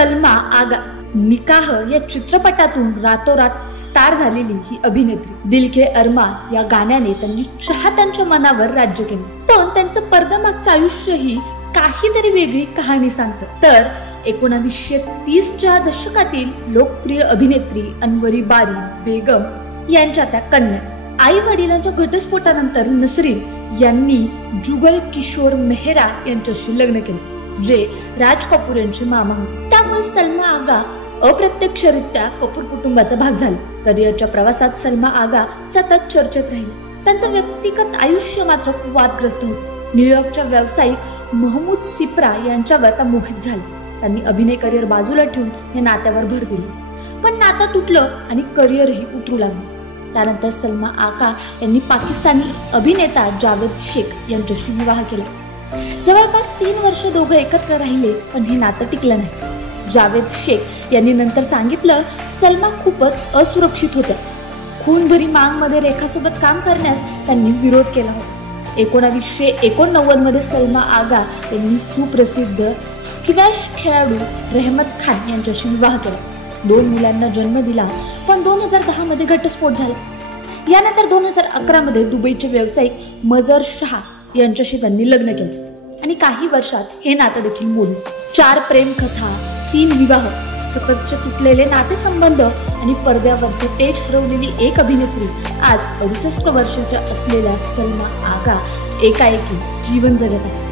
सलमा आगा निकाह या चित्रपटातून रातोरात स्टार झालेली ही अभिनेत्री। दिल के अरमान या गाण्याने त्यांनी चाहत्यांच्या मनावर राज्य केले, पण त्यांचं पडद्यामागचं आयुष्यही काहीतरी वेगळी कहाणी सांगतं। तर 1930च्या दशकातील लोकप्रिय अभिनेत्री अनवरी बारी बेगम यांच्या त्या कन्या। आई वडिलांच्या घटस्फोटानंतर नसरीन यांनी जुगल किशोर मेहरा यांच्याशी लग्न केले, जे राज कपूर यांचे मामा होते। त्यामुळे सलमा आगा अप्रत्यक्षरित्या कपूर कुटुंबाचा भाग झाला। करिअरच्या प्रवासात सलमा आगा सतत चर्चेत राहिली। त्यांचं व्यक्तिगत आयुष्य मात्र खूप वादग्रस्त होतं। न्यूयॉर्कच्या व्यावसायिक महमूद सिप्रा यांच्यावर त्या मोहित झाले। त्यांनी अभिनय करिअर बाजूला ठेवून या नात्यावर भर दिली, पण नातं तुटलं आणि करिअरही उतरू लागलं। त्यानंतर सलमा आगा यांनी पाकिस्तानी अभिनेता जावेद शेख यांच्याशी विवाह केला। जवळपास 3 वर्ष दोघं एकत्र राहिले, पण हे नातं टिकलं नाही। जावेद शेख यांनी नंतर सांगितलं, सलमा खूपच असुरक्षित होत्या। खूनभरी मांग मध्ये रेखासोबत काम करण्यास त्यांनी विरोध केला होता। 1989 मध्ये सलमा आगा यांनी सुप्रसिद्ध स्क्वॅश खेळाडू रहमत खान यांच्याशी विवाह केला। 2 मुलांना जन्म दिला, पण 2010 मध्ये घटस्फोट झाला। यानंतर 2011 मध्ये दुबईचे व्यावसायिक मजर शाह यांच्याशी त्यांनी लग्न केले आणि काही वर्षात हे नातं देखील मोडलं। 4 प्रेम कथा, 3 विवाह, सततचे तुटलेले नातेसंबंध आणि पडद्यावरचे तेज हरवलेली एक अभिनेत्री आज 68 वर्षाच्या असलेल्या सलमा आगा एकाएकी जीवन जगत आहे।